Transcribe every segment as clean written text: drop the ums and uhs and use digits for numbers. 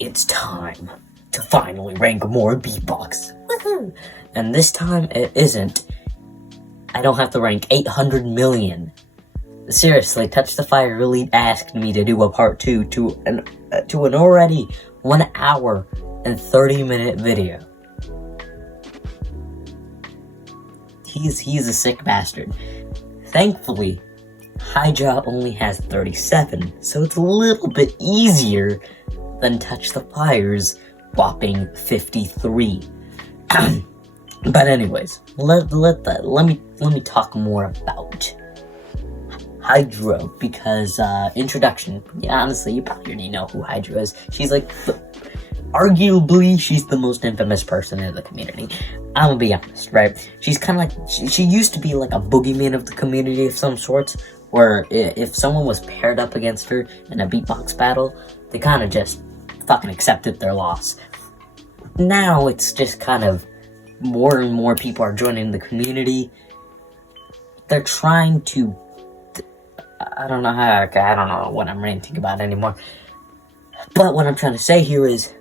it's time to finally rank more beatbox. Woohoo! And this time it isn't. I don't have to rank 800 million. Seriously, Touch the Fire really asked me to do a part 2 to an already 1 hour and 30-minute video. He's a sick bastard. Thankfully, Hydra only has 37, so it's a little bit easier than Touch the Fire's whopping 53. But anyways, let me talk more about Hydro, because introduction. Yeah, honestly, you probably already know who Hydro is. She's like, arguably, she's the most infamous person in the community. I'm gonna be honest, right? She's kind of like, she used to be like a boogeyman of the community of some sorts, where if someone was paired up against her in a beatbox battle, they kind of just fucking accepted their loss. Now it's just kind of more and more people are joining the community. They're trying to, I don't know what I'm ranting about anymore. But what I'm trying to say here is,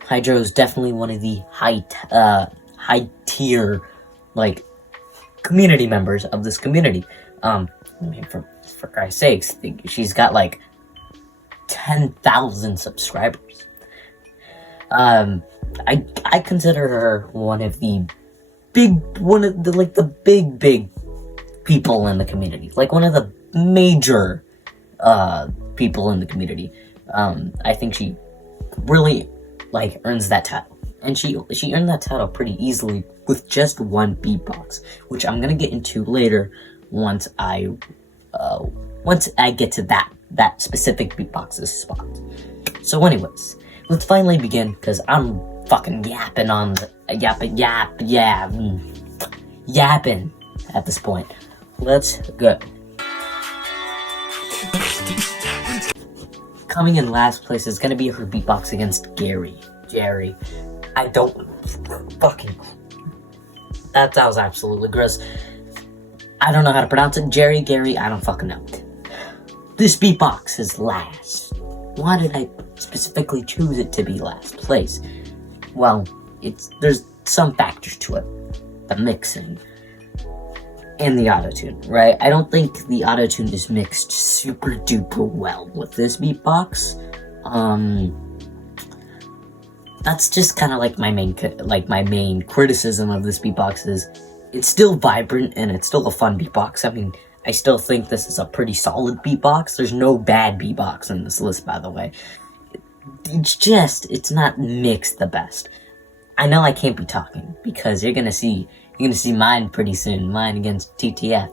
Hydro is definitely one of the high tier, like, community members of this community. I mean, for Christ's sakes, she's got like 10,000 subscribers. I consider her one of the big people in the community, like one of the major people in the community. I think she really like earns that title, and she earned that title pretty easily with just one beatbox, which I'm gonna get into later once I get to that specific beatbox's spot. So anyways, let's finally begin, because I'm fucking yapping on the yapping at this point. Let's go. Coming in last place is gonna be her beatbox against Jerry. I don't fucking, that was absolutely gross. I don't know how to pronounce it. Gary, I don't fucking know. This beatbox is last. Why did I specifically choose it to be last place? Well, there's some factors to it. The mixing and the autotune, right? I don't think the autotune is mixed super duper well with this beatbox. That's just kind of like my main criticism of this beatbox is, it's still vibrant and it's still a fun beatbox. I mean, I still think this is a pretty solid beatbox. There's no bad beatbox in this list, by the way. It's not mixed the best. I know I can't be talking, because you're gonna see mine pretty soon. Mine against TTF.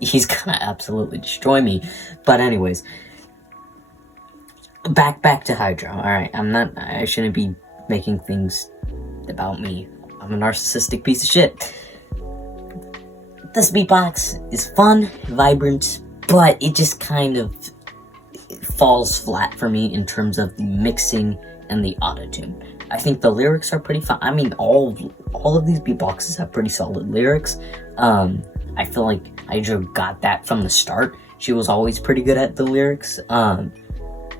He's gonna absolutely destroy me. But anyways, back to Hydro. Alright, I shouldn't be making things about me. I'm a narcissistic piece of shit. This beatbox is fun, vibrant, but it just kind of falls flat for me in terms of the mixing and the autotune. I think the lyrics are pretty fun. I mean, all of these beatboxes have pretty solid lyrics. I feel like Hydro got that from the start. She was always pretty good at the lyrics.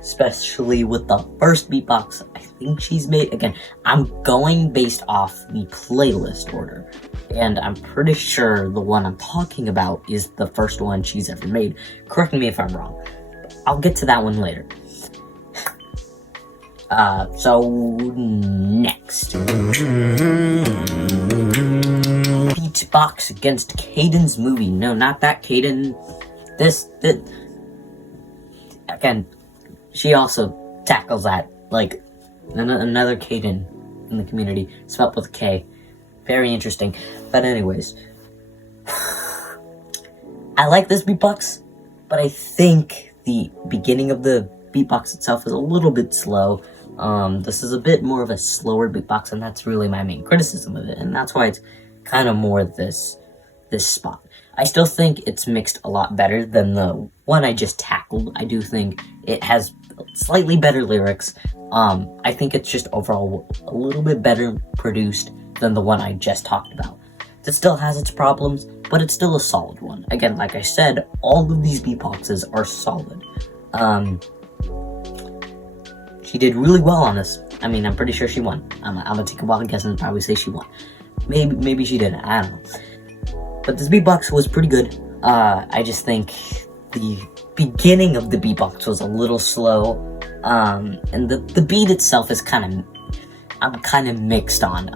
Especially with the first beatbox I think she's made. Again, I'm going based off the playlist order, and I'm pretty sure the one I'm talking about is the first one she's ever made. Correct me if I'm wrong. I'll get to that one later. So next, beatbox against Caden's movie. No, not that Caden. This again. She also tackles that, like, another Caden in the community, spelled with a K. Very interesting. But anyways, I like this beatbox, but I think the beginning of the beatbox itself is a little bit slow. This is a bit more of a slower beatbox, and that's really my main criticism of it, and that's why it's kind of more this spot. I still think it's mixed a lot better than the one I just tackled. I do think it has slightly better lyrics. I think it's just overall a little bit better produced than the one I just talked about. It still has its problems, but it's still a solid one. Again, like I said, all of these beatboxes are solid. She did really well on this. I mean, I'm pretty sure she won. I'm gonna take a wild guess and probably say she won. Maybe she didn't. I don't know. But this beatbox was pretty good. I just think the beginning of the beatbox was a little slow. And the beat itself is I'm kind of mixed on.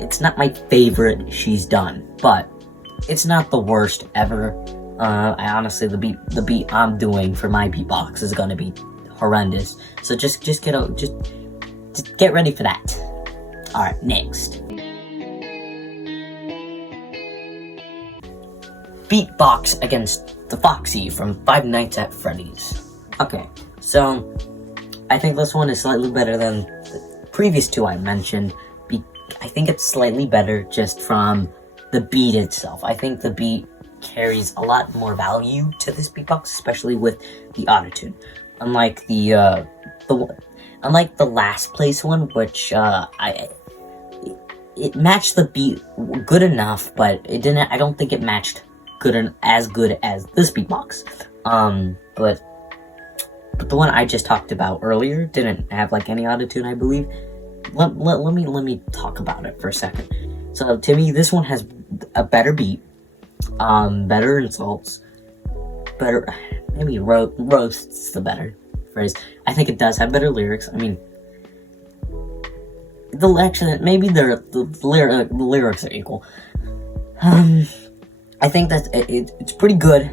It's not my favorite she's done, but it's not the worst ever. I honestly, the beat I'm doing for my beatbox is gonna be horrendous. So just get ready for that. All right, next. Beatbox against the Foxy from Five Nights at Freddy's. Okay, so I think this one is slightly better than the previous two I mentioned. I think it's slightly better just from the beat itself. I think the beat carries a lot more value to this beatbox, especially with the autotune. Unlike the last place one, which it matched the beat good enough, but it didn't. I don't think it matched as good as this beatbox. But the one I just talked about earlier didn't have like any autotune, I believe. Let me talk about it for a second. So to me, this one has a better beat, better insults, better, maybe roasts the better phrase. I think it does have better lyrics. I mean, the lyrics are equal. I think that it's pretty good,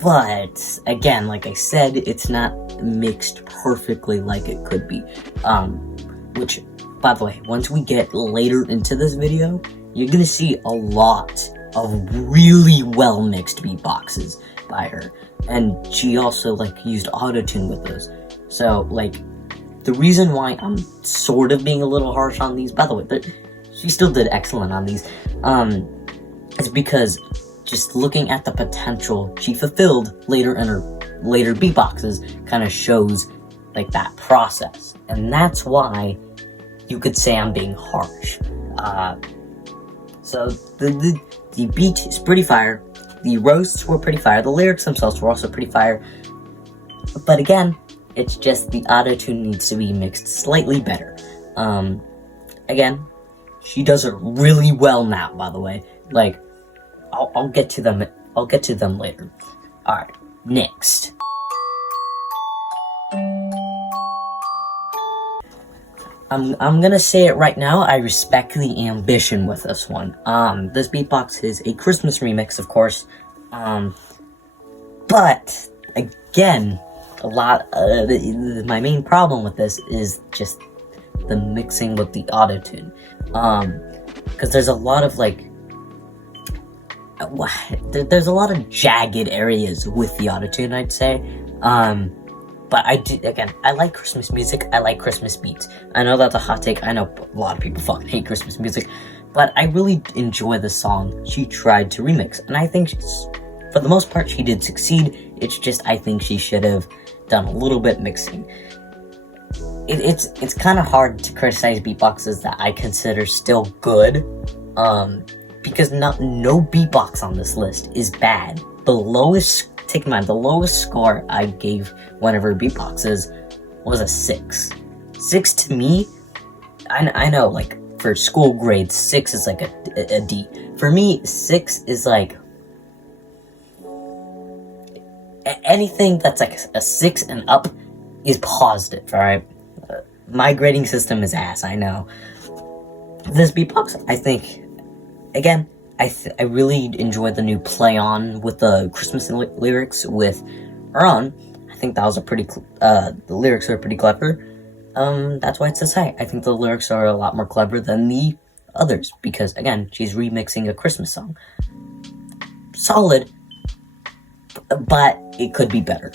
but again, like I said, it's not mixed perfectly like it could be. Which, by the way, once we get later into this video, you're gonna see a lot of really well mixed beatboxes by her, and she also used autotune with those. So the reason why I'm sort of being a little harsh on these, by the way, but she still did excellent on these, is because just looking at the potential she fulfilled later in her later beatboxes kind of shows that process, and that's why you could say I'm being harsh. So the beat is pretty fire, the roasts were pretty fire, the lyrics themselves were also pretty fire, but again, it's just the auto-tune needs to be mixed slightly better. Again, she does it really well now, by the way. I'll get to them later. Alright, next. I'm gonna say it right now, I respect the ambition with this one. This beatbox is a Christmas remix, of course. But, again, my main problem with this is just the mixing with the autotune. Because there's a lot of, there's a lot of jagged areas with the autotune, I'd say. But I like Christmas music, I like Christmas beats. I know that's a hot take, I know a lot of people fucking hate Christmas music, but I really enjoy the song she tried to remix, and I think for the most part she did succeed. It's just I think she should have done a little bit mixing. It's kind of hard to criticize beatboxes that I consider still good, because no beatbox on this list is bad. Take in mind, the lowest score I gave one of her beatboxes was a 6. 6 to me, I know, for school grades, 6 is a D. For me, 6 is anything that's a 6 and up is positive, alright? My grading system is ass, I know. This beatbox, I think, again, I really enjoyed the new play on with the Christmas lyrics with her on. I think that was the lyrics are pretty clever. That's why it's this high. I think the lyrics are a lot more clever than the others, because again, she's remixing a Christmas song. Solid, but it could be better.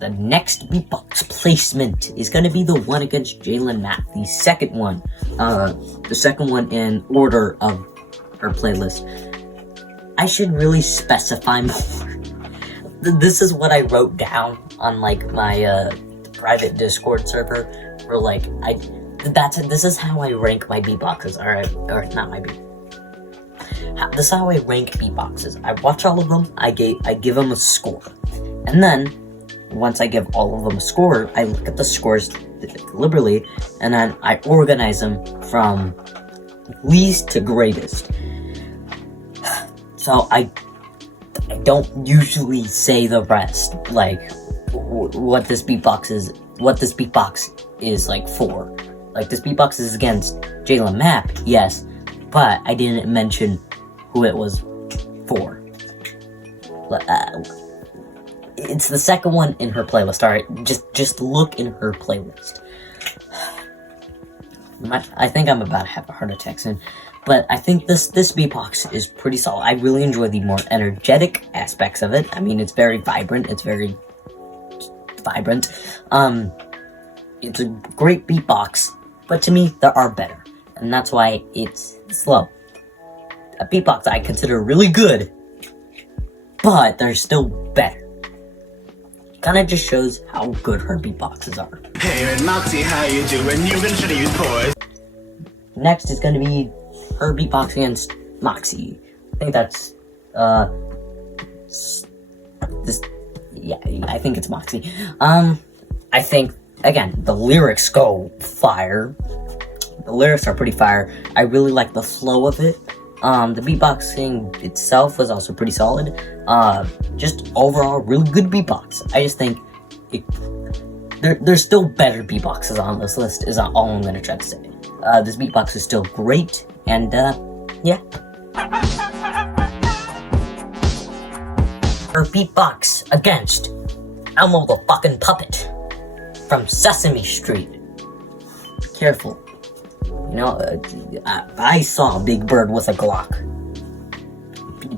The next beatbox placement is going to be the one against Jalen Matt, the second one. The second one in order of her playlist. I should really specify more. This is what I wrote down on my private Discord server, where this is how I rank my beatboxes. Alright, or not my this is how I rank beatboxes. I watch all of them, I give them a score. And then, once I give all of them a score, I look at the scores deliberately, and then I organize them from least to greatest. So I don't usually say the rest, like what this beatbox is like for. Like, this beatbox is against Jalen Mapp, yes, but I didn't mention who it was for. It's the second one in her playlist. Alright, just look in her playlist. I think I'm about to have a heart attack soon. But I think this beatbox is pretty solid. I really enjoy the more energetic aspects of it. I mean, it's very vibrant. It's very vibrant. It's a great beatbox, but to me, there are better. And that's why it's slow. A beatbox I consider really good, but they're still better. Kinda just shows how good her beatboxes are. Hey, Moxie, how you doing? You're gonna should use poise. Next is gonna be her beatbox against Moxie. I think that's, I think it's Moxie. I think, again, the lyrics go fire. The lyrics are pretty fire. I really like the flow of it. The beatboxing itself was also pretty solid. Just overall, really good beatbox. I just think there's still better beatboxes on this list, is all I'm gonna try to say. This beatbox is still great, and, yeah. Her beatbox against Elmo the fucking Puppet from Sesame Street. Careful. You know, I saw a big bird with a Glock.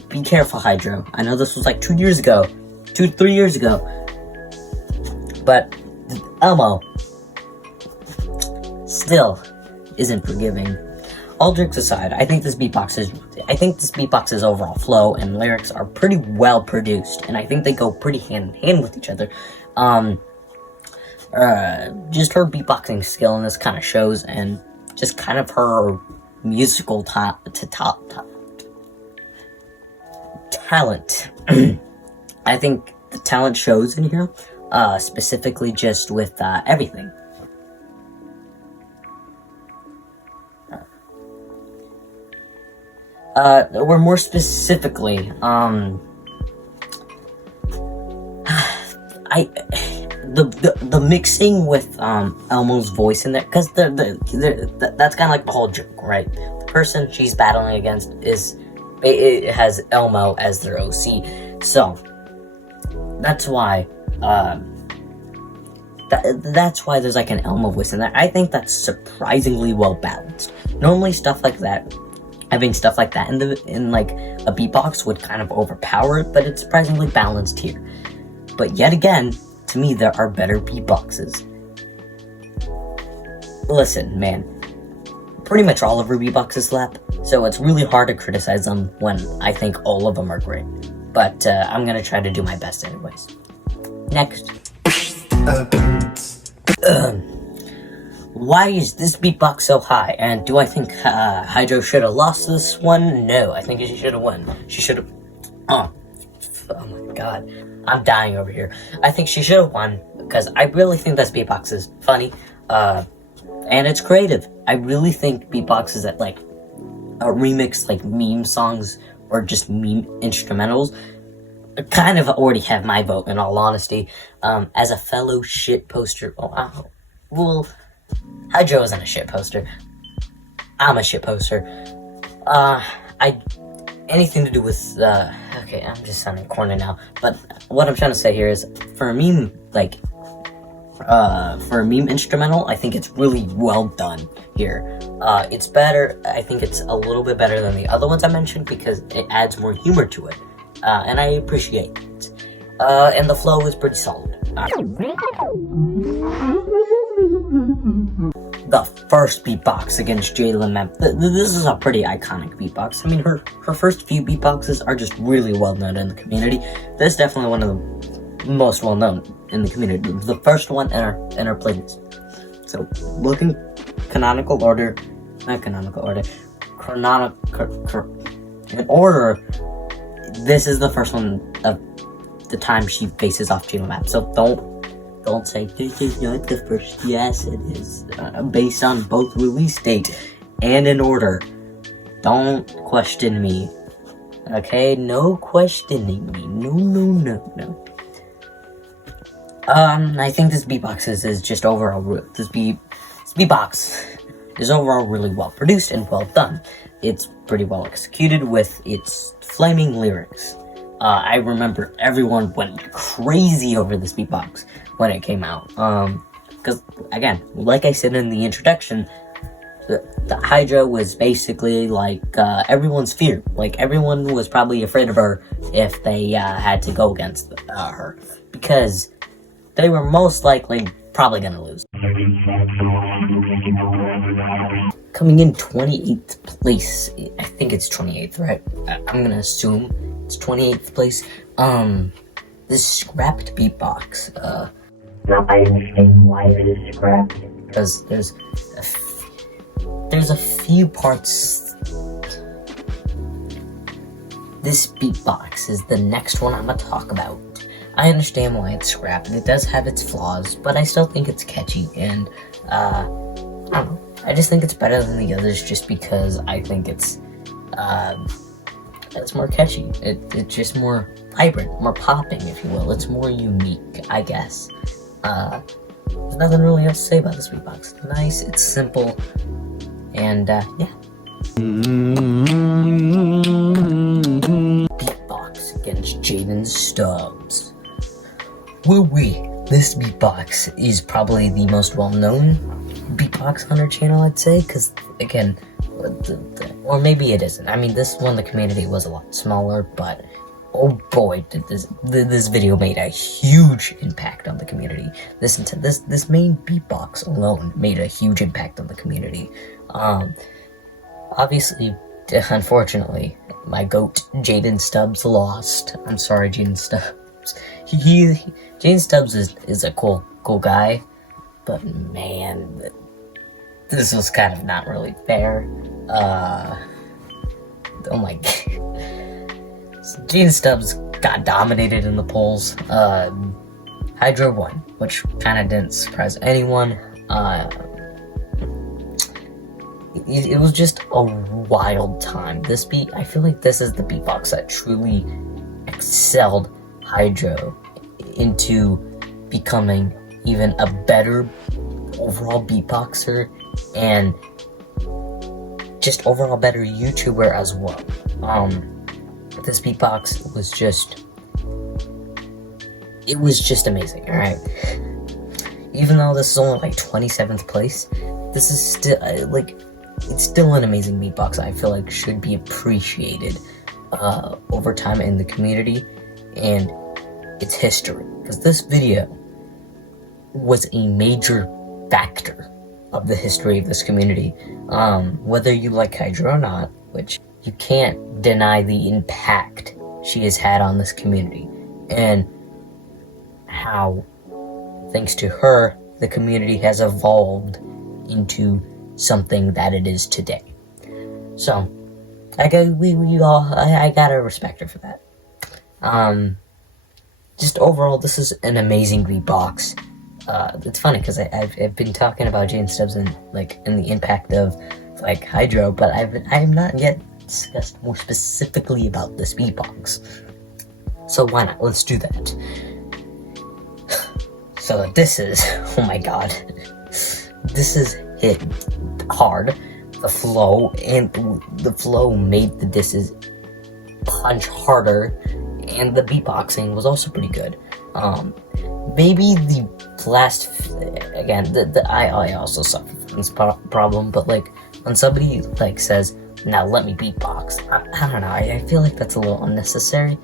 Be careful, Hydro. I know this was like 3 years ago. But Elmo still isn't forgiving. All jokes aside, I think this beatbox's overall flow and lyrics are pretty well produced, and I think they go pretty hand in hand with each other. Just her beatboxing skill in this kind of shows, and just kind of her musical talent. I think the talent shows in here, specifically just with everything. Or more specifically, the mixing with Elmo's voice in there, because that's kind of like the whole joke, right? The person she's battling against it has Elmo as their OC, so that's why that's why there's like an Elmo voice in there. I think that's surprisingly well balanced. Normally, having stuff like that in like a beatbox would kind of overpower it, but it's surprisingly balanced here. But yet again, to me, there are better beatboxes. Listen, man, pretty much all of her beatboxes slap, so it's really hard to criticize them when I think all of them are great. But I'm gonna try to do my best anyways. Next. Why is this beatbox so high? And do I think Hydro should have lost this one? No, I think she should have won. She should have... Oh my god. I'm dying over here. I think she should have won, because I really think this beatbox is funny, and it's creative. I really think beatboxes that, like, remix, like, meme songs, or just meme instrumentals, kind of already have my vote, in all honesty. As a fellow shit poster... well, Hydro isn't a shit poster. I'm a shit poster. Anything to do with, okay, I'm just sounding corny now, but what I'm trying to say here is, for a meme, like, for a meme instrumental, I think it's really well done here. It's better, I think it's a little bit better than the other ones I mentioned, because it adds more humor to it, and I appreciate it. And the flow is pretty solid. The first beatbox against Jalen Mapp. This is a pretty iconic beatbox. I mean, her first few beatboxes are just really well known in the community. This is definitely one of the most well known in the community. The first one in our playlist. So, looking in order, this is the first one of the time she faces off channel map. So don't say this is not the first. Yes, it is, based on both release date and in order. Don't question me, okay? No questioning me. No. I think this beatbox is just overall this beatbox is overall really well produced and well done. It's pretty well executed with its flaming lyrics. I remember everyone went crazy over this beatbox when it came out. Because again, like I said in the introduction, the Hydra was basically like everyone's fear. Like everyone was probably afraid of her if they had to go against her, because they were most likely probably gonna lose. Coming in 28th place, I think it's 28th, right? I'm gonna assume it's 28th place. This scrapped beatbox. Now I understand why it is scrapped. Because there's a few parts. This beatbox is the next one I'm gonna talk about. I understand why it's scrapped, and it does have its flaws, but I still think it's catchy, and I don't know. I just think it's better than the others just because I think it's more catchy. It's just more vibrant, more popping, if you will. It's more unique, I guess. There's nothing really else to say about this beatbox. It's nice, it's simple, and yeah. Beatbox against Jaden Stubbs. This beatbox is probably the most well-known beatbox on our channel, I'd say, because again, or maybe it isn't. I mean, this one, the community was a lot smaller, but oh boy, did this video made a huge impact on the community. This main beatbox alone made a huge impact on the community. Obviously, unfortunately, my goat Jaden Stubbs lost. I'm sorry, Jaden Stubbs. Jaden Stubbs is a cool guy, but man, this was kind of not really fair. Oh my god. Jaden Stubbs got dominated in the polls. Hydro won, which kind of didn't surprise anyone. It was just a wild time. I feel like this is the beatbox that truly excelled Hydro into becoming even a better overall beatboxer and just overall better YouTuber as well. This beatbox was just amazing, alright? Even though this is only like 27th place, this is still it's still an amazing beatbox. I feel like should be appreciated over time in the community and its history, because this video was a major factor of the history of this community. Whether you like Hydra or not, which you can't deny the impact she has had on this community, and how, thanks to her, the community has evolved into something that it is today. So, I gotta respect her for that. Just overall, this is an amazing beatbox. It's funny because I've been talking about Jaden Stubbs and the impact of Hydro, but I have not yet discussed more specifically about this beatbox. So why not? Let's do that. So this is, oh my god, this is hit hard. The flow made the disses punch harder, and the beatboxing was also pretty good. Maybe the last, again, I also suffer from this problem, but when somebody says, now let me beatbox, I don't know, I feel like that's a little unnecessary.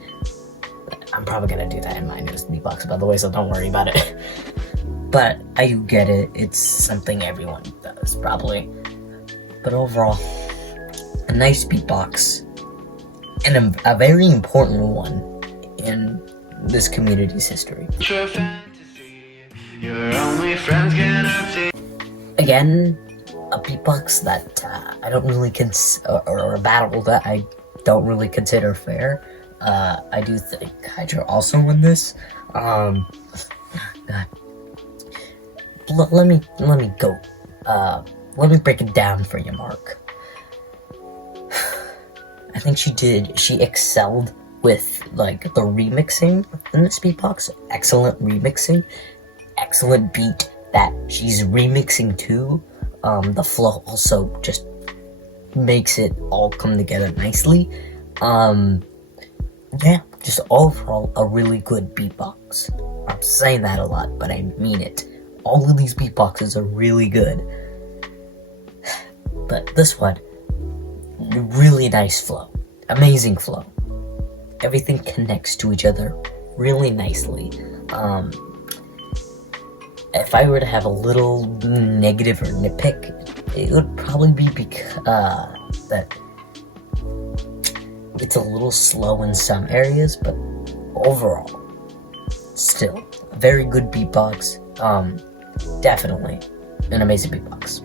I'm probably gonna do that in my newest beatbox, by the way, so don't worry about it. But I get it, it's something everyone does, probably. But overall, a nice beatbox, and a very important one in this community's history. Again, a beatbox that I don't really or a battle that I don't really consider fair. I do think Hydra also won this. God. Let me go. Let me break it down for you, Mark. I think she excelled with, like, the remixing in this beatbox. Excellent remixing. Excellent beat that she's remixing to. The flow also just makes it all come together nicely. Yeah, just overall a really good beatbox. I'm saying that a lot, but I mean it. All of these beatboxes are really good. But this one, really nice flow. Amazing flow. Everything connects to each other really nicely. If I were to have a little negative or nitpick, it would probably be because that it's a little slow in some areas, but overall, still a very good beatbox. Definitely an amazing beatbox.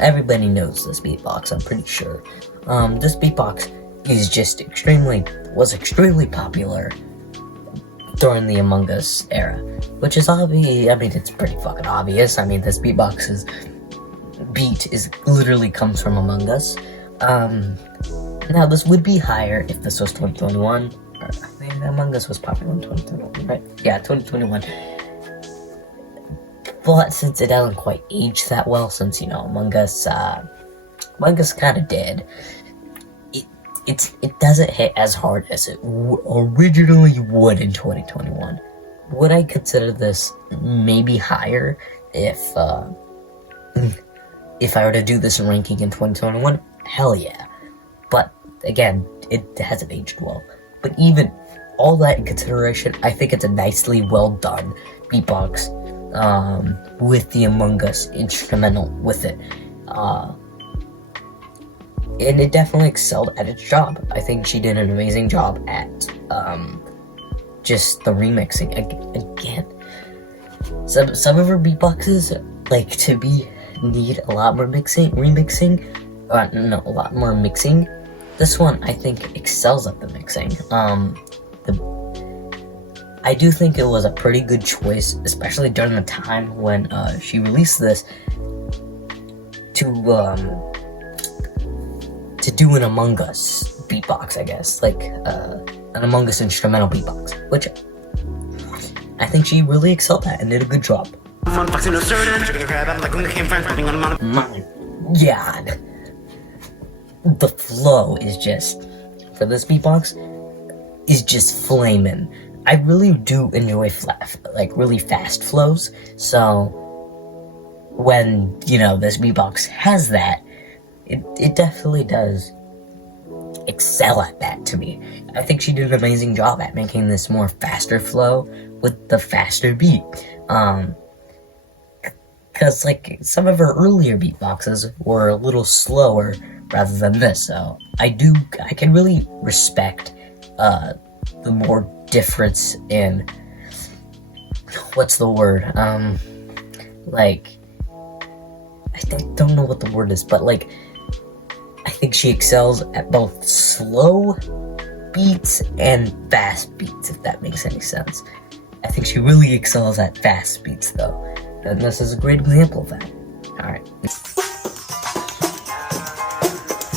Everybody knows this beatbox, I'm pretty sure. This beatbox is just was extremely popular during the Among Us era, which is obvious. I mean, it's pretty fucking obvious. I mean, this beatbox's beat literally comes from Among Us. Now this would be higher if this was 2021. I mean, Among Us was popular in 2021, right? Yeah, 2021. But since it hasn't quite aged that well, since, you know, Among Us kind of dead, it doesn't hit as hard as it originally would in 2021. Would I consider this maybe higher if I were to do this ranking in 2021? Hell yeah. But again, it hasn't aged well. But even all that in consideration, I think it's a nicely well done beatbox with the Among Us instrumental with it. And it definitely excelled at its job. I think she did an amazing job at just the remixing. Again, some of her beatboxes, like, to be need a lot more remixing. A lot more mixing. This one, I think, excels at the mixing. I do think it was a pretty good choice, especially during the time when she released this, to do an Among Us beatbox, I guess, like an Among Us instrumental beatbox, which I think she really excelled at and did a good job. My God, the flow is just, for this beatbox, is just flaming. I really do enjoy really fast flows, so when, you know, this beatbox has that, it definitely does excel at that to me. I think she did an amazing job at making this more faster flow with the faster beat. Because, like, some of her earlier beatboxes were a little slower rather than this, so I can really respect the more difference in, what's the word, like, I don't know what the word is, but, like, I think she excels at both slow beats and fast beats, if that makes any sense. I think she really excels at fast beats, though, and this is a great example of that. Alright.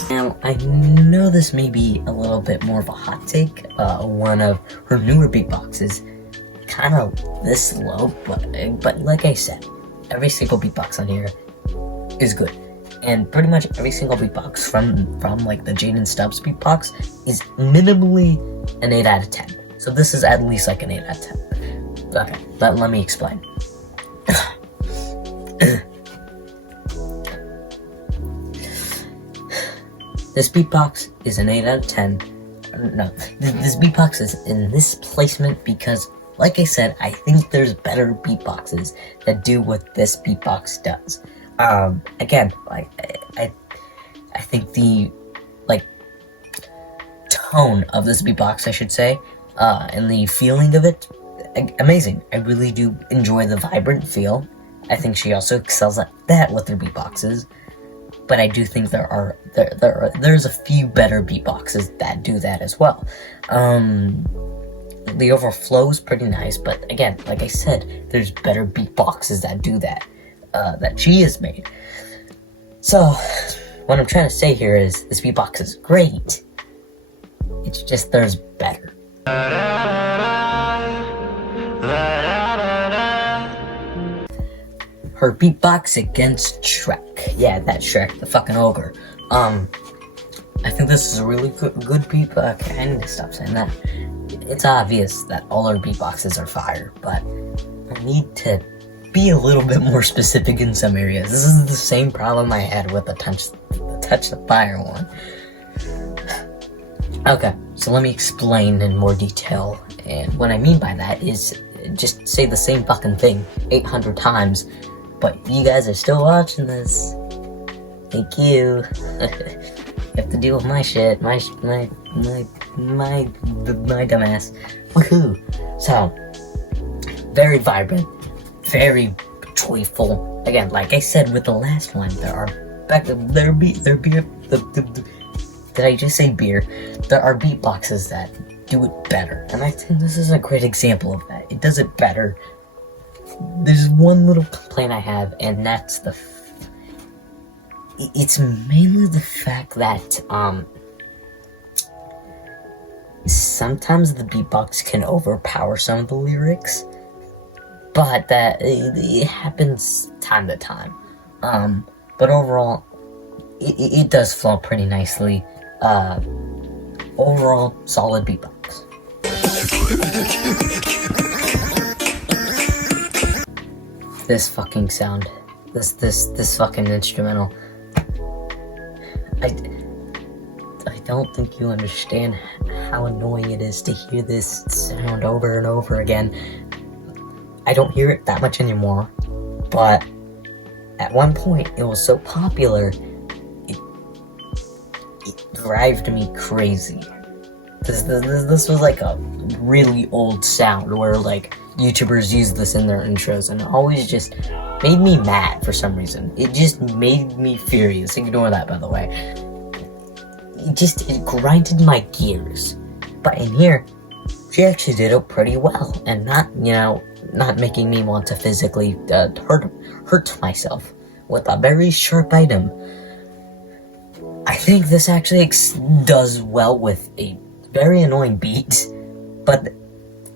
Now, I know this may be a little bit more of a hot take. One of her newer beatboxes, kind of this low, but like I said, every single beatbox on here is good. And pretty much every single beatbox from like the Jaden Stubbs beatbox is minimally an 8 out of 10. So this is at least like an 8 out of 10. Okay, let me explain. This beatbox is an 8 out of 10. No, this beatbox is in this placement because, like I said, I think there's better beatboxes that do what this beatbox does. Again, like, I think the, like, tone of this beatbox, I should say, and the feeling of it, amazing. I really do enjoy the vibrant feel. I think she also excels at that with her beatboxes. but I do think there's a few better beatboxes that do that as well. The overall flow is pretty nice, but again, like I said, there's better beatboxes that do that, that she has made. So, what I'm trying to say here is, this beatbox is great, it's just there's better. Her beatbox against Shrek. Yeah, that Shrek, the fucking ogre. I think this is a really good beatbox. I need to stop saying that. It's obvious that all her beatboxes are fire, but I need to be a little bit more specific in some areas. This is the same problem I had with the Touch the Fire one. Okay, so let me explain in more detail, and what I mean by that is just say the same fucking thing 800 times, but you guys are still watching this. Thank you. You have to deal with my shit, my dumbass. Woohoo! So, very vibrant, very joyful. Again, like I said with the last one, did I just say beer? There are beatboxes that do it better, and I think this is a great example of that. It does it better. There's one little complaint I have, and that's it's mainly the fact that, sometimes the beatbox can overpower some of the lyrics, but that it happens time to time. But overall, it does flow pretty nicely. Overall, solid beatbox. This fucking sound, this fucking instrumental. I don't think you understand how annoying it is to hear this sound over and over again. I don't hear it that much anymore, but at one point it was so popular, it drove me crazy. This was like a really old sound where like YouTubers use this in their intros, and it always just made me mad for some reason. It just made me furious. Ignore that, by the way. It grinded my gears. But in here, she actually did it pretty well, and not making me want to physically hurt myself with a very sharp item. I think this actually does well with a very annoying beat, but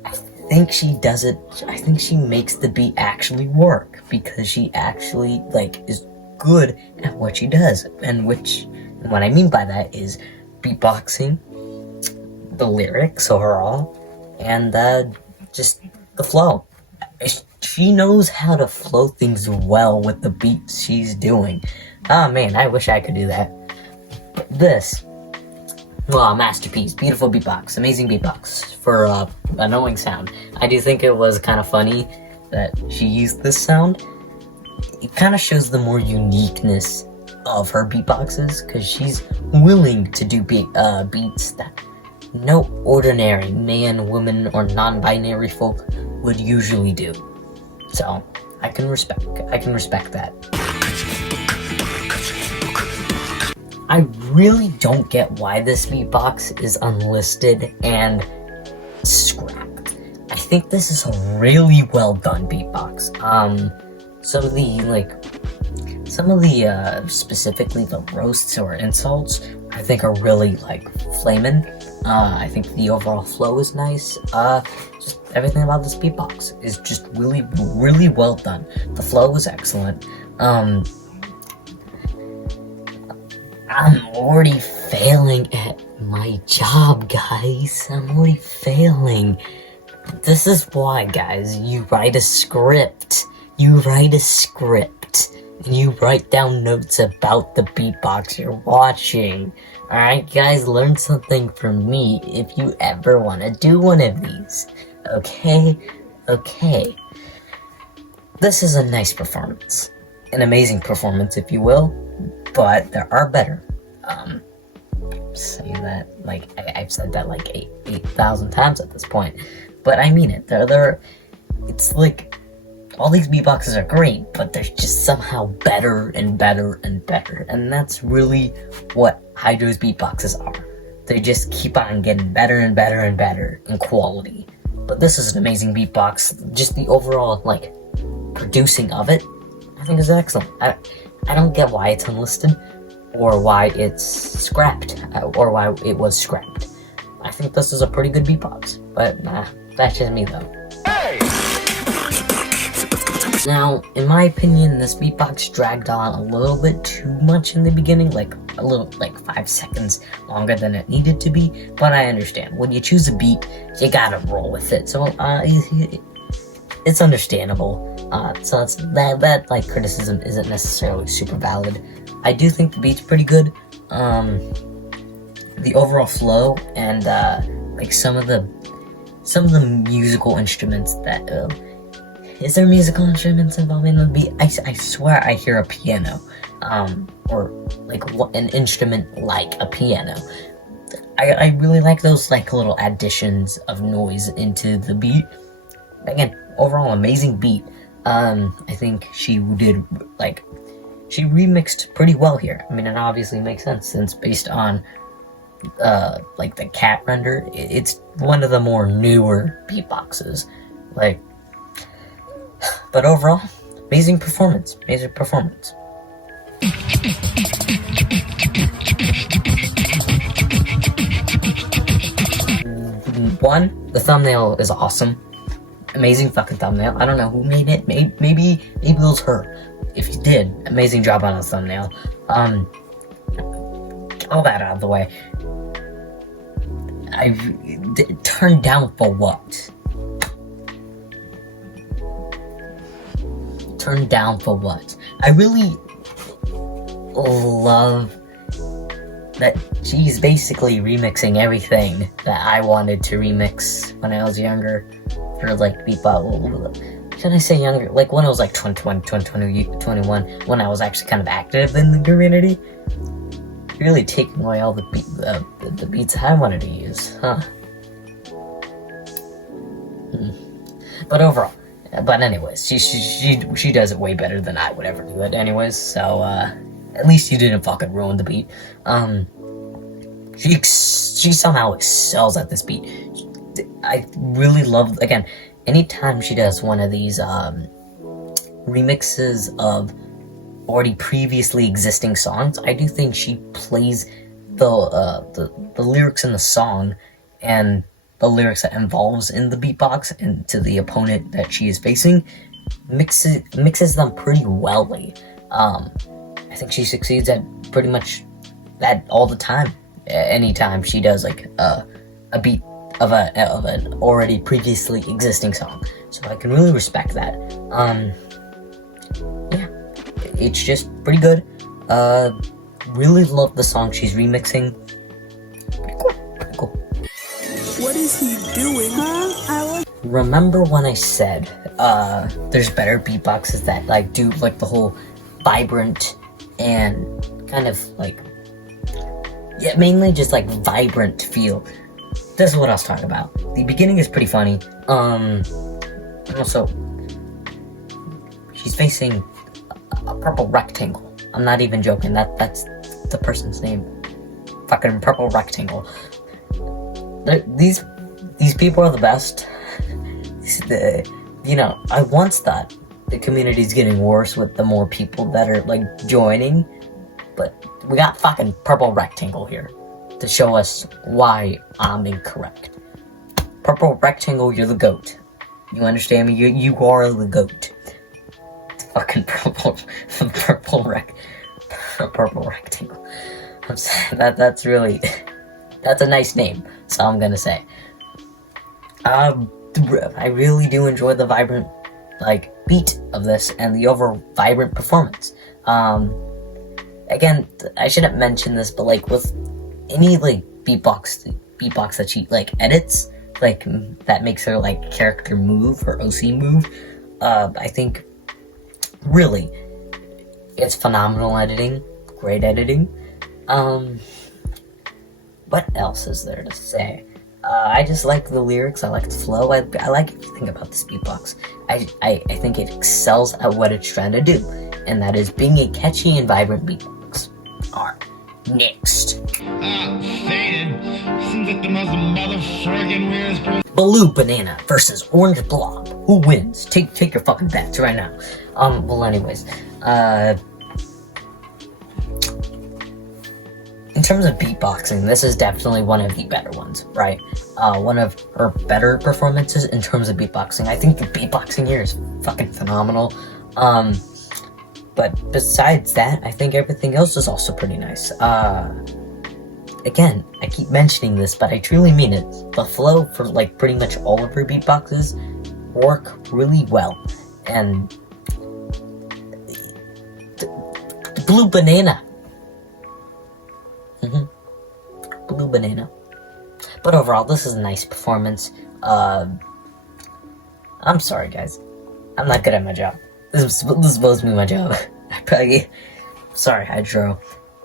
I think she makes the beat actually work, because she actually, is good at what she does, and what I mean by that is beatboxing, the lyrics overall, and just the flow. She knows how to flow things well with the beats she's doing. Oh man, I wish I could do that. But this, masterpiece, beautiful beatbox, amazing beatbox for annoying sound. I do think it was kind of funny that she used this sound. It kind of shows the more uniqueness of her beatboxes, because she's willing to do beats that no ordinary man, woman, or non-binary folk would usually do. So I can respect that. I really don't get why this beatbox is unlisted and scrapped. I think this is a really well done beatbox. Some of the specifically the roasts or insults, I think are really flamin'. I think the overall flow is nice. Just everything about this beatbox is just really, really well done. The flow is excellent. I'm already failing at my job, guys. I'm already failing. This is why, guys, you write a script. You write down notes about the beatbox you're watching. Alright, guys, learn something from me if you ever want to do one of these. Okay? This is a nice performance. An amazing performance, if you will. But there are better. Saying that, I've said that 8,000 times at this point. But I mean it. It's all these beatboxes are great, but they're just somehow better and better and better. And that's really what Hydros Beatboxes are. They just keep on getting better and better and better in quality. But this is an amazing beatbox. Just the overall, like, producing of it, I think is excellent. I don't get why it's unlisted, or why it's scrapped, or why it was scrapped. I think this is a pretty good beatbox, but that's just me though. Hey! Now, in my opinion, this beatbox dragged on a little bit too much in the beginning, like 5 seconds longer than it needed to be, but I understand. When you choose a beat, you gotta roll with it, so it's understandable. So it's, that like criticism isn't necessarily super valid. I do think the beat's pretty good. The overall flow and like some of the musical instruments that is there musical instruments involved in the beat? I swear I hear a piano, or like an instrument like a piano. I really like those like little additions of noise into the beat. Again, overall amazing beat. I think she remixed pretty well here. I mean, it obviously makes sense since based on like the cat render, it's one of the more newer beatboxes. Like, but overall, amazing performance. One, the thumbnail is awesome. Amazing fucking thumbnail. I don't know who made it. Maybe it was her. If you did, amazing job on the thumbnail. All that out of the way. Turned down for what? Turned down for what? I really love that she's basically remixing everything that I wanted to remix when I was younger. For like beatbox, should I say younger? Like when I was like 20, 21, when I was actually kind of active in the community. Really taking away all the beats I wanted to use, huh? But overall, but anyways, she does it way better than I would ever do it anyways, so at least you didn't fucking ruin the beat. She somehow excels at this beat. I really love, again, anytime she does one of these remixes of already previously existing songs, I do think she plays the lyrics in the song and the lyrics that involves in the beatbox and to the opponent that she is facing, mixes them pretty wellly. I think she succeeds at pretty much that all the time. Anytime she does like a beat of an already previously existing song, so I can really respect that. Yeah, it's just pretty good. Really love the song she's remixing. Pretty cool. What is he doing, huh? Remember when I said there's better beatboxes that like do like the whole vibrant and kind of like, yeah, mainly just like vibrant feel. This is what I was talking about. The beginning is pretty funny. Also, she's facing a purple rectangle. I'm not even joking. That's the person's name. Fucking purple rectangle. These people are the best. You know, I once thought the community's getting worse with the more people that are like joining, but we got fucking purple rectangle here to show us why I'm incorrect. Purple rectangle, you're the GOAT. You understand me? You are the GOAT. It's fucking purple rectangle. I'm saying that's really, that's a nice name. So I'm gonna say. I really do enjoy the vibrant, like, beat of this and the overall vibrant performance. Again, I shouldn't mention this, but like with any like beatbox that she like edits, like that makes her like character move or OC move, I think really it's phenomenal editing, great editing. What else is there to say? I just like the lyrics, I like the flow, I like everything about this beatbox. I think it excels at what it's trying to do, and that is being a catchy and vibrant beatbox. Alright, next. Faded. Seems like the most motherfucking weirdest person. Blue Banana versus Orange Blob. Who wins? Take your fucking bets right now. Well anyways, in terms of beatboxing, this is definitely one of the better ones, right? One of her better performances in terms of beatboxing. I think the beatboxing here is fucking phenomenal. But besides that, I think everything else is also pretty nice. Again, I keep mentioning this, but I truly mean it. The flow for like pretty much all of her beatboxes work really well. And the Blue Banana. Blue Banana. But overall, this is a nice performance. I'm sorry, guys. I'm not good at my job. This is supposed to be my job. Sorry, Hydro.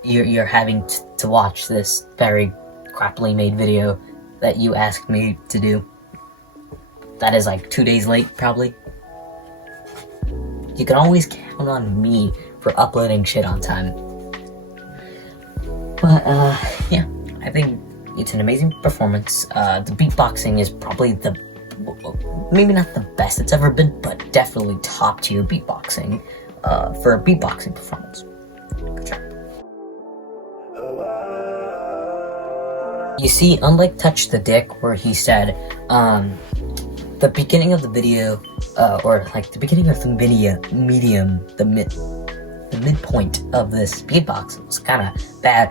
You're having to watch this very crappily made video that you asked me to do. That is like 2 days late, probably. You can always count on me for uploading shit on time. But, yeah, I think it's an amazing performance. The beatboxing is probably maybe not the best it's ever been, but definitely top tier beatboxing, for a beatboxing performance. Good job. You see, unlike Touch the Dick, where he said, the beginning of the video, or like the beginning of the the midpoint of this beatbox was kind of bad.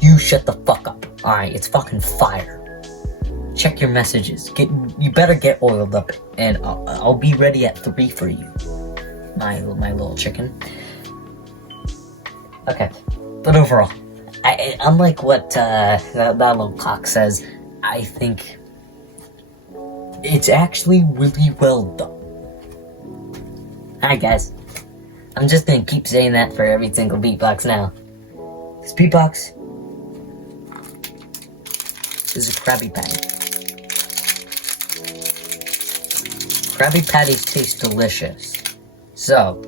You shut the fuck up. Alright, it's fucking fire. Check your messages. You better get oiled up, and I'll be ready at 3 for you, my little chicken. Okay, but overall, unlike what that little cock says, I think it's actually really well done. Alright, guys. I'm just gonna keep saying that for every single beatbox now. This beatbox is a Krabby Patty. Krabby Patties taste delicious. So,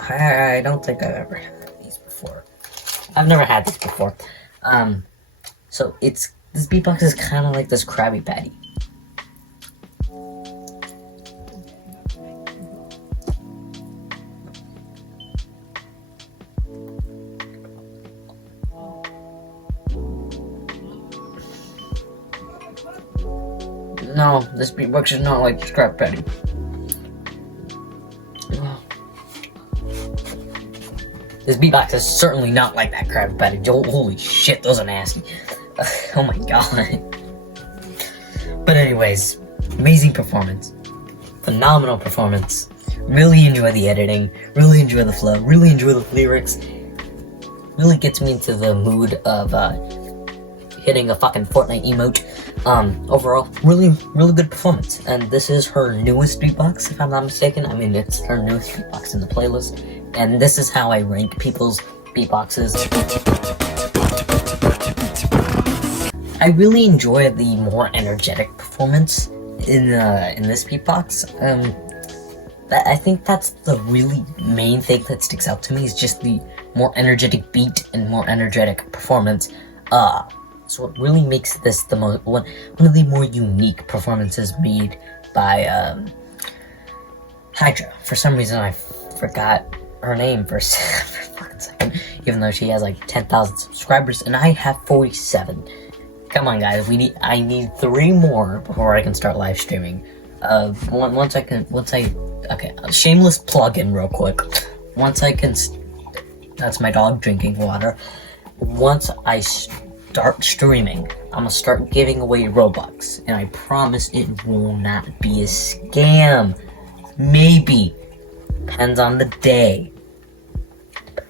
I don't think I've ever had these before. I've never had this before. So this beatbox is kind of like this Krabby Patty. No, this beatbox is not like Krabby Patty. This beatbox is certainly not like that Krabby Patty. Holy shit, those are nasty. Oh my god. But anyways, amazing performance. Phenomenal performance. Really enjoy the editing. Really enjoy the flow. Really enjoy the lyrics. Really gets me into the mood of hitting a fucking Fortnite emote. Overall, really good performance. And this is her newest beatbox, if I'm not mistaken. I mean, it's her newest beatbox in the playlist. And this is how I rank people's beatboxes. I really enjoy the more energetic performance in this beatbox. I think that's the really main thing that sticks out to me, is just the more energetic beat and more energetic performance. So it really makes this one of the more unique performances made by Hydra. For some reason, I forgot her name for a fucking second, even though she has like 10,000 subscribers and I have 47. Come on, guys, I need 3 more before I can start live streaming. Okay, shameless plug-in real quick. That's my dog drinking water. Once I start streaming, I'm gonna start giving away Robux, and I promise it will not be a scam. Maybe. Depends on the day.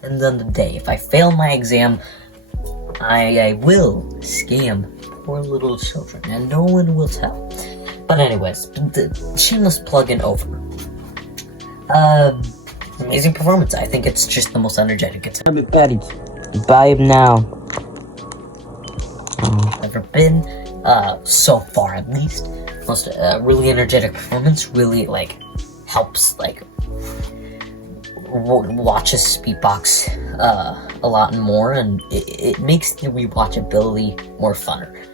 If I fail my exam, I will scam poor little children, and no one will tell. But anyways, the shameless plug-in over. Amazing performance. I think it's just the most energetic it's ever. Buy him now. Ever been. so far at least. Most really energetic performance, really like helps like watch us beatbox a lot more, and it makes the rewatchability more funner.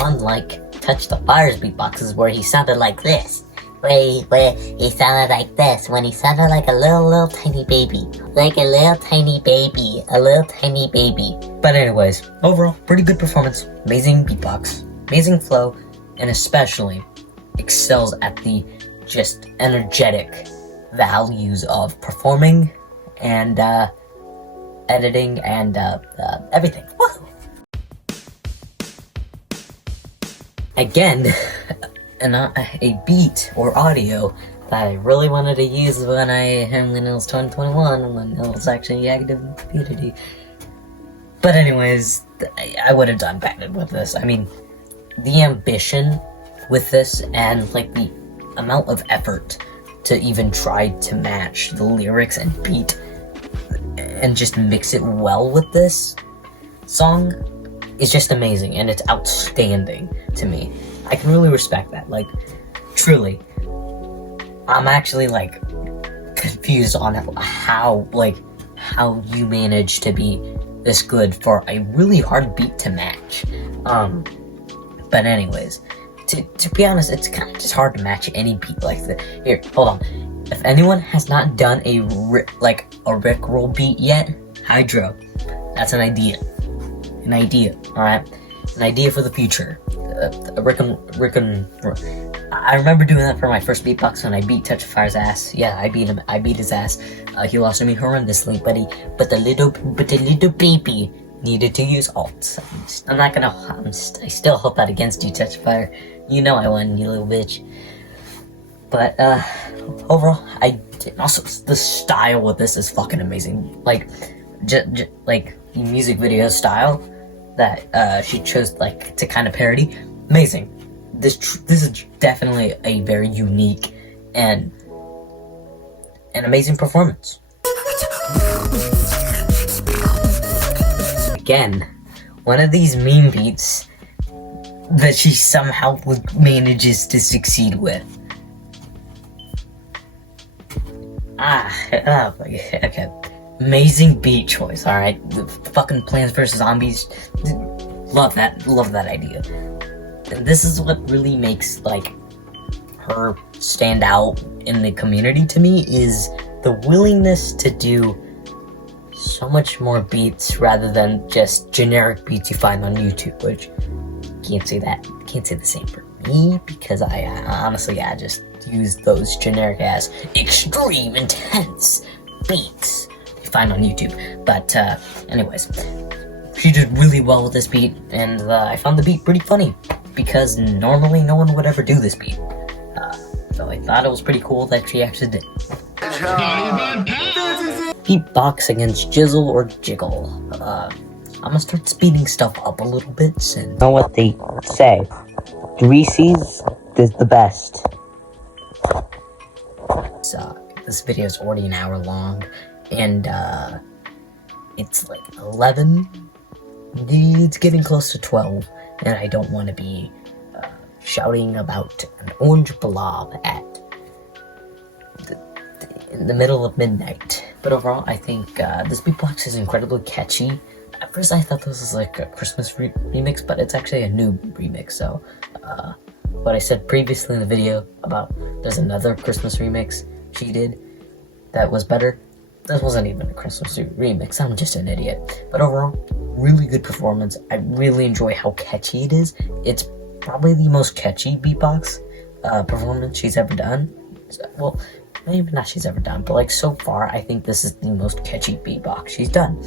Unlike Touch the Fire's beatboxes, where he sounded like this, where he sounded like this, when he sounded like a little tiny baby, like a little tiny baby. But anyways, overall, pretty good performance, amazing beatbox, amazing flow, and especially excels at the just energetic values of performing and editing and everything. Woo! Again, a beat or audio that I really wanted to use when it was 2021, when it was actually active in the community. But anyways, I would have done better with this. I mean, the ambition with this and like the amount of effort to even try to match the lyrics and beat and just mix it well with this song is just amazing, and it's outstanding to me. I can really respect that. Like, truly, I'm actually like confused on how you manage to be this good for a really hard beat to match. But anyways, to be honest, it's kind of just hard to match any beat like this. Here, hold on. If anyone has not done a Rickroll beat yet, Hydro, that's an idea. Alright? An idea for the future. I remember doing that for my first beatbox when I beat Touch of Fire's ass. Yeah, I beat his ass. He lost to me horrendously, but the little baby needed to use alt. I still hold that against you, Touch of Fire. You know I won, you little bitch. But, overall, also, the style of this is fucking amazing. Like, like, music video style that, she chose, like, to kind of parody. Amazing. This is definitely a very unique and an amazing performance. Again, one of these meme beats that she somehow manages to succeed with. Okay. Amazing beat choice, alright? The fucking Plants vs. Zombies. Love that idea. And this is what really makes, like, her stand out in the community to me, is the willingness to do so much more beats rather than just generic beats you find on YouTube, which can't say the same for me, because I honestly just use those generic ass extreme intense beats you find on YouTube. But anyways, she did really well with this beat, and I found the beat pretty funny, because normally no one would ever do this beat. So I thought it was pretty cool that she actually did. Beatbox against Jizzle or Jiggle. I'm gonna start speeding stuff up a little bit since... You know what they say. Greasy's is the best. So, this video is already an hour long, and it's like 11. It's getting close to 12, and I don't want to be shouting about an orange blob in the middle of midnight. But overall, I think this beatbox is incredibly catchy. At first, I thought this was like a Christmas remix, but it's actually a new remix. So, what I said previously in the video about there's another Christmas remix she did that was better, this wasn't even a Christmas remix. I'm just an idiot. But overall, really good performance. I really enjoy how catchy it is. It's probably the most catchy beatbox performance she's ever done. Well, maybe not she's ever done, but like so far, I think this is the most catchy beatbox she's done,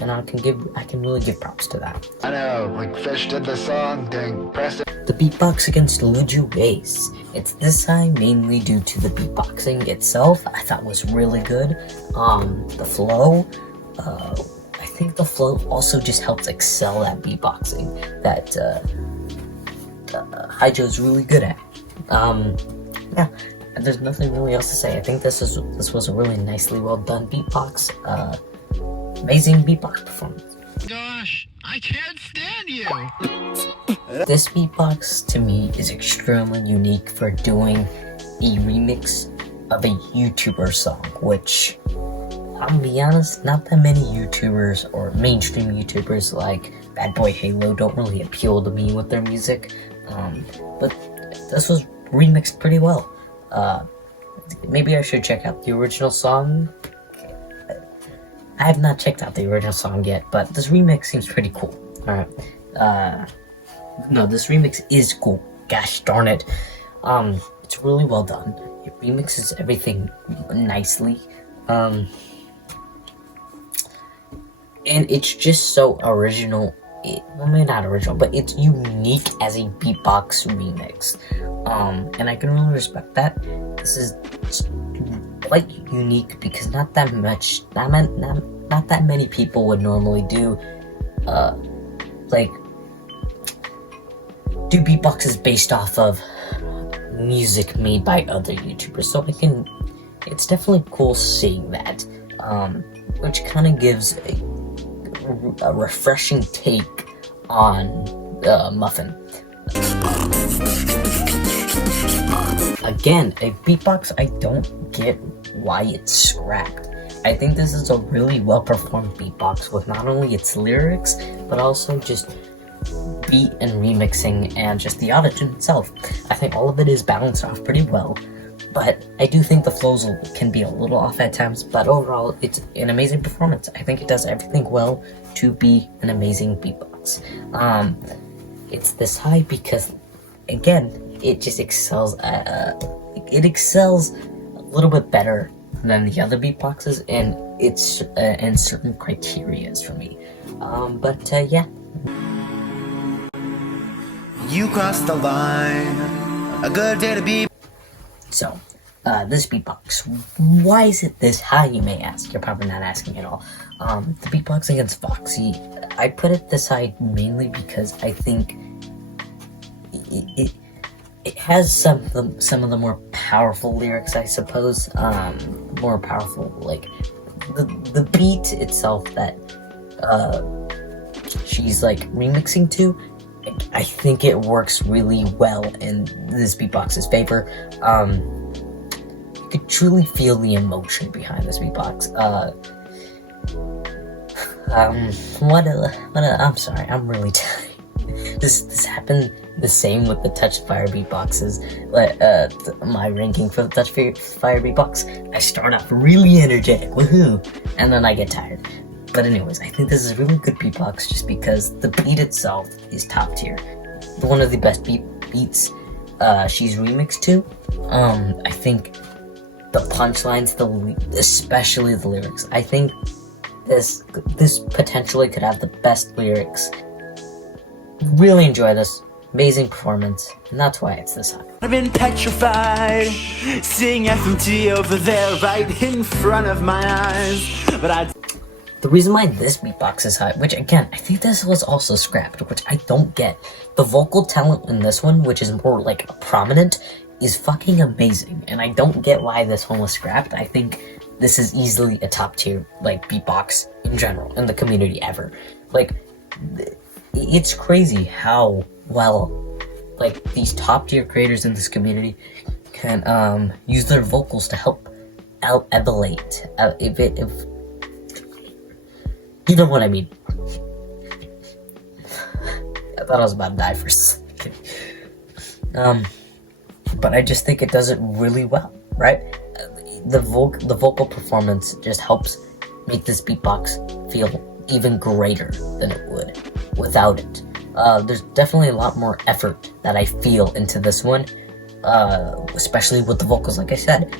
and I can really give props to that. I know, like Fish did the song, dang, press it. The beatbox against Luju Ace. It's this time mainly due to the beatboxing itself. I thought was really good. The flow. I think the flow also just helps excel at beatboxing that Hydro's really good at. Yeah. There's nothing really else to say. I think this was a really nicely well done beatbox. Amazing beatbox performance. Gosh, I can't stand you. This beatbox to me is extremely unique for doing a remix of a YouTuber song, which, I'll be honest, not that many YouTubers or mainstream YouTubers like Bad Boy Halo don't really appeal to me with their music, but this was remixed pretty well. Maybe I should check out the original song. I have not checked out the original song yet, but this remix seems pretty cool. Alright. No, this remix is cool. Gosh darn it. It's really well done. It remixes everything nicely. And it's just so original. Well, maybe not original, but it's unique as a beatbox remix. And I can really respect that. This is quite unique because not that many people would normally do do beatboxes based off of music made by other YouTubers. So it's definitely cool seeing that, which kind of gives a refreshing take on Muffin. Again, a beatbox I don't get why it's scrapped. I think this is a really well performed beatbox with not only its lyrics, but also just beat and remixing and just the auto-tune itself. I think all of it is balanced off pretty well, but I do think the flows can be a little off at times, but overall it's an amazing performance. I think it does everything well to be an amazing beatbox. It's this high because, again, it just excels it excels a little bit better than the other beatboxes, and it's in certain criterias for me. Yeah. You crossed the line. A good day to be. So, this beatbox, why is it this high, you may ask? You're probably not asking at all. The beatbox against Foxy, I put it this high mainly because I think it has some of the more powerful lyrics, I suppose. More powerful, like the beat itself that she's like remixing to. I think it works really well in this beatbox's favor. You could truly feel the emotion behind this beatbox. I'm sorry, I'm really tired. This happened the same with the Touch Fire beatboxes. My ranking for the Touch Fire beatbox, I start off really energetic, woohoo, and then I get tired. But anyways, I think this is a really good beatbox just because the beat itself is top tier. One of the best beats she's remixed to. I think the punchlines, especially the lyrics. I think this potentially could have the best lyrics. Really enjoy this. Amazing performance, and that's why it's this high. I've been petrified, seeing FMT over there right in front of my eyes, but the reason why this beatbox is high, which again, I think this was also scrapped, which I don't get. The vocal talent in this one, which is more like prominent, is fucking amazing, and I don't get why this one was scrapped. I think this is easily a top tier, like, beatbox in general, in the community ever. Like, it's crazy how well, like, these top tier creators in this community can use their vocals to help elevate. You know what I mean. I thought I was about to die for a second. But I just think it does it really well, right? The vocal performance just helps make this beatbox feel even greater than it would without it. There's definitely a lot more effort that I feel into this one, especially with the vocals, like I said.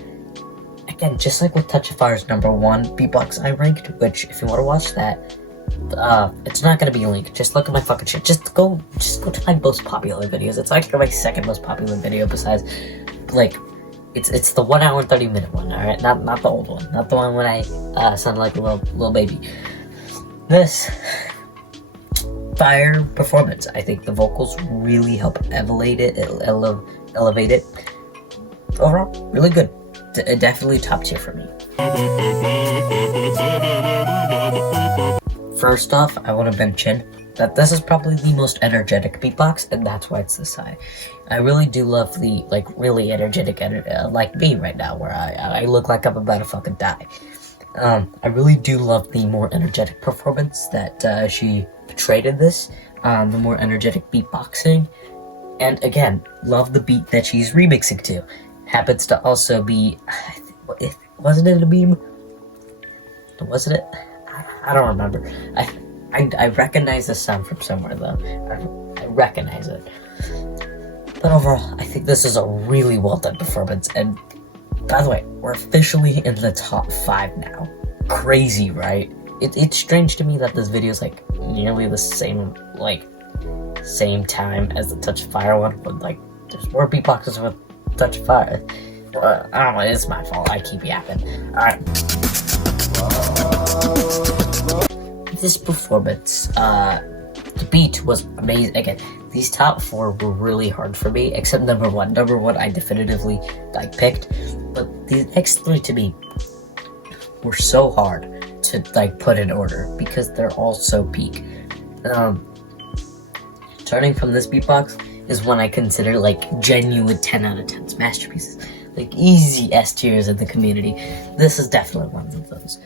Again, just like with Touch of Fire's #1 beatbox I ranked, which if you want to watch that, it's not gonna be linked. Just look at my fucking shit. Just go to my most popular videos. It's like my second most popular video besides, like, it's the 1 hour and 30 minute one. All right, not the old one, not the one when I sounded like a little baby. This fire performance, I think the vocals really help elevate it. Overall, really good. Definitely top tier for me. First off, I want to mention that this is probably the most energetic beatbox, and that's why it's this high. I really do love the, like, really energetic, like me right now, where I look like I'm about to fucking die. I really do love the more energetic performance that she portrayed in this, the more energetic beatboxing, and again, love the beat that she's remixing to. Happens to also be, wasn't it a meme? Wasn't it? I don't remember. I recognize the sound from somewhere though. I recognize it. But overall, I think this is a really well done performance, and by the way, we're officially in the top 5 now. Crazy, right? It's strange to me that this video is like nearly the same time as the Touch of Fire one, but like there's more beatboxes with Touch of Fire. I don't know, it's my fault. I keep yapping. Alright. This performance, the beat was amazing. Again, these top 4 were really hard for me, except number 1. Number 1 I definitively picked, but these next 3 to me were so hard to put in order because they're all so peak. Starting from this beatbox is one I consider genuine 10 out of 10 masterpieces, easy S tiers in the community. This is definitely one of those.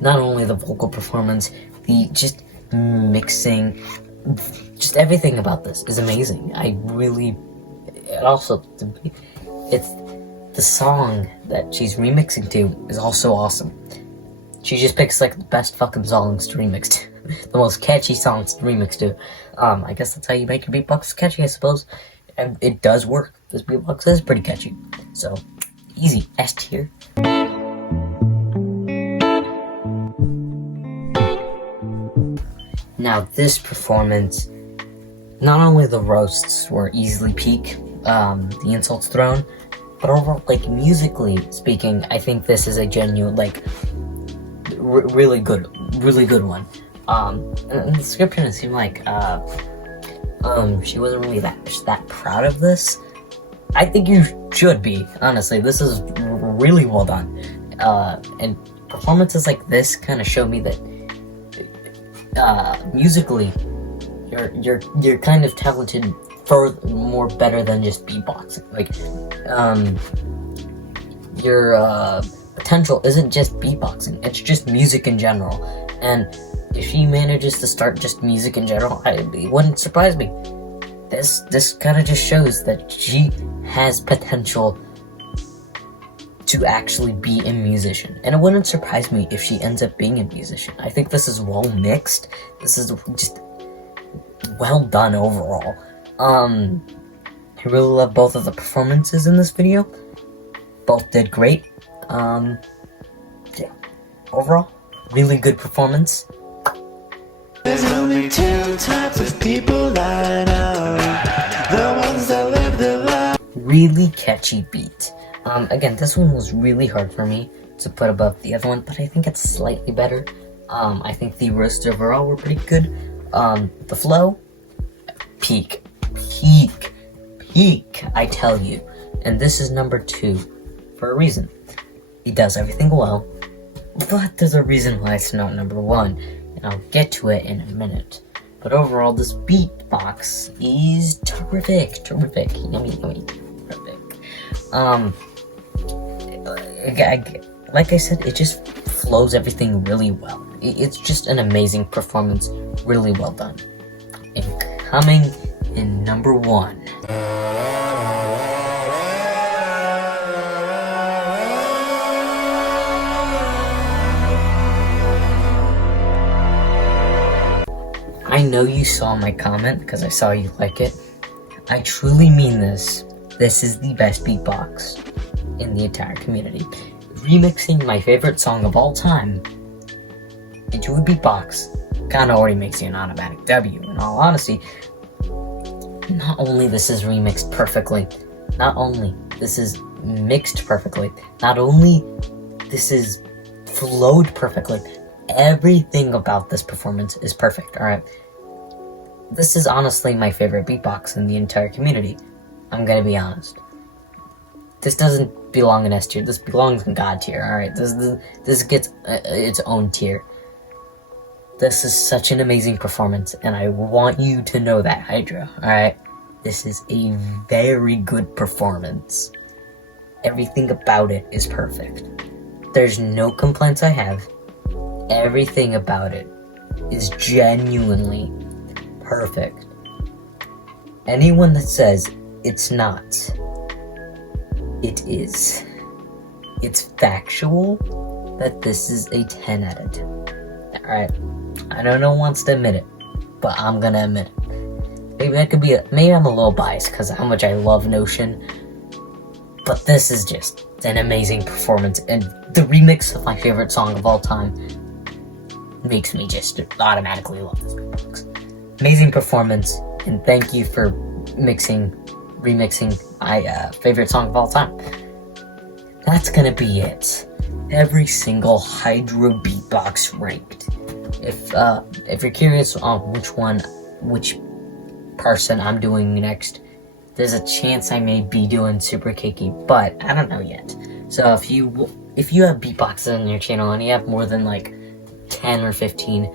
Not only the vocal performance, the just mixing, just everything about this is amazing. Also, it's the song that she's remixing to is also awesome. She just picks the best fucking songs to remix to, the most catchy songs to remix to. I guess that's how you make your beatbox catchy, I suppose. And it does work. This beatbox is pretty catchy. So, easy, S tier. Now, this performance, not only the roasts were easily peak, the insults thrown, but overall, musically speaking, I think this is a genuine, really good one. In the description, it seemed like, she wasn't really that proud of this. I think you should be, honestly. This is really well done. And performances like this kind of show me that musically you're kind of talented more better than just beatboxing. Your potential isn't just beatboxing, it's just music in general. And if she manages to start just music in general, it wouldn't surprise me. This kind of just shows that she has potential to actually be a musician, and it wouldn't surprise me if she ends up being a musician. I think this is well mixed. This is just well done overall. I really love both of the performances in this video. Both did great. Yeah. Overall, really good performance. There's only 2 types of people I know. The ones that live their life. Really catchy beat. Again, this one was really hard for me to put above the other one, but I think it's slightly better. I think the roasts overall were pretty good. The flow, peak, I tell you. And this is number 2 for a reason. He does everything well, but there's a reason why it's not number 1, and I'll get to it in a minute. But overall, this beatbox is terrific. Yummy, perfect. Like I said, it just flows everything really well. It's just an amazing performance, really well done. And coming in number 1. I know you saw my comment because I saw you like it. I truly mean this. This is the best beatbox in the entire community. Remixing my favorite song of all time into a beatbox kinda already makes you an automatic W. In all honesty, not only this is remixed perfectly, not only this is mixed perfectly, not only this is flowed perfectly, everything about this performance is perfect, alright? This is honestly my favorite beatbox in the entire community. I'm gonna be honest. This doesn't belong in S tier, this belongs in God tier, alright? This gets its own tier. This is such an amazing performance, and I want you to know that, Hydra, alright? This is a very good performance. Everything about it is perfect. There's no complaints I have. Everything about it is genuinely perfect. Anyone that says it's not, it is. It's factual that this is a 10 out of 10. Alright, I know no one wants to admit it, but I'm gonna admit it. Maybe I'm a little biased because of how much I love Notion, but this is just an amazing performance, and the remix of my favorite song of all time makes me just automatically love this beatbox. Amazing performance, and thank you for remixing my favorite song of all time. That's gonna be it. Every single Hydro Beatbox ranked. If you're curious on which person I'm doing next, there's a chance I may be doing Super Cakey, but I don't know yet. So if you have beatboxes on your channel and you have more than like 10 or 15,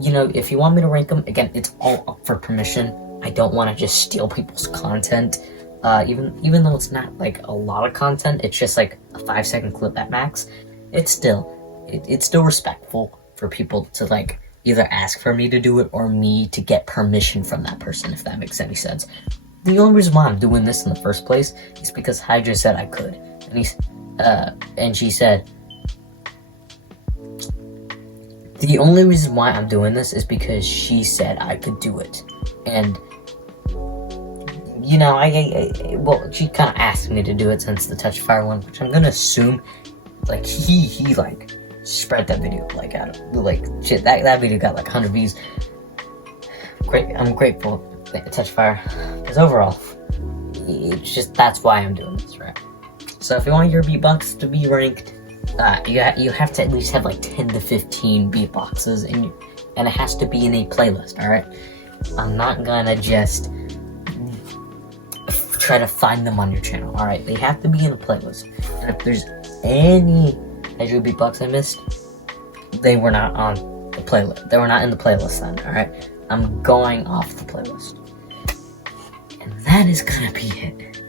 you know, if you want me to rank them, again, it's all up for permission. I don't want to just steal people's content. Even though it's not like a lot of content, it's just like a 5-second clip at max. It's still respectful for people to like either ask for me to do it or me to get permission from that person, if that makes any sense. The only reason why I'm doing this in the first place is because Hydra said I could, and she said the only reason why I'm doing this is because she said I could do it, and you know, well, she kind of asked me to do it since the Touch Fire one, which I'm gonna assume, like, he like, spread that video, like, out of, like, shit, that video got, like, 100 views. I'm grateful, Touch Fire, because overall, it's just, that's why I'm doing this, right? So if you want your beatbox to be ranked, you have to at least have, like, 10 to 15 beatboxes, and it has to be in a playlist, alright? I'm not gonna just try to find them on your channel, alright? They have to be in a playlist. And if there's any Hydro Beatbox I missed, they were not on the playlist. They were not in the playlist then, alright? I'm going off the playlist. And that is gonna be it.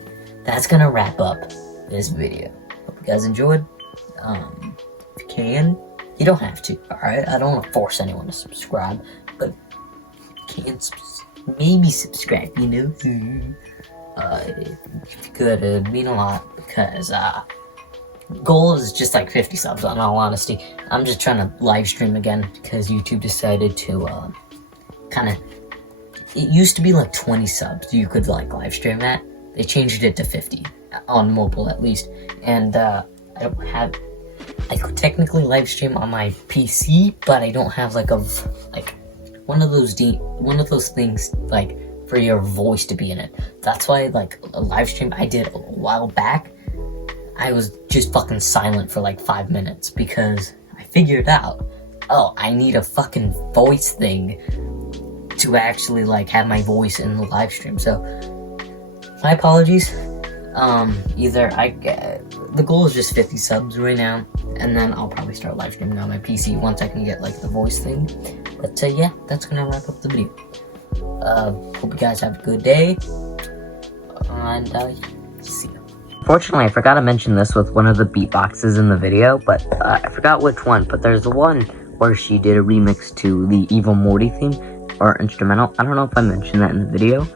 That's gonna wrap up this video. Hope you guys enjoyed. If you can, you don't have to, alright? I don't want to force anyone to subscribe, but you can maybe subscribe, you know? If you could, it'd mean a lot, because goal is just like 50 subs, in all honesty. I'm just trying to live stream again because YouTube decided to it used to be like 20 subs you could like live stream at. They changed it to 50 on mobile at least, and I could technically live stream on my PC, but I don't have like one of those things like for your voice to be in it. That's why, like, a live stream I did a while back, I was just fucking silent for like 5 minutes because I figured out, oh, I need a fucking voice thing to actually like have my voice in the live stream. So my apologies. The goal is just 50 subs right now, and then I'll probably start live streaming on my PC once I can get like the voice thing. But yeah, that's gonna wrap up the video. Hope you guys have a good day, and see you. Fortunately, I forgot to mention this with one of the beatboxes in the video, but I forgot which one, but there's the one where she did a remix to the Evil Morty theme, or instrumental. I don't know if I mentioned that in the video,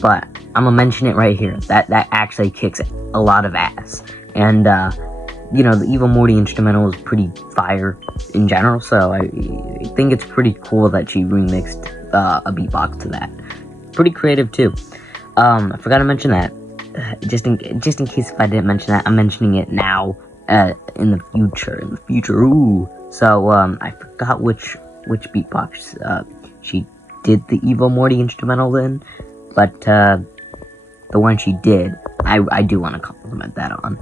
but I'm gonna mention it right here. That actually kicks a lot of ass, and you know, the Evil Morty instrumental is pretty fire in general, so I think it's pretty cool that she remixed a beatbox to that. Pretty creative too. I forgot to mention that. Just in case if I didn't mention that, I'm mentioning it now. In the future. Ooh. So I forgot which beatbox she did the Evil Morty instrumental in, but the one she did, I do want to compliment that on.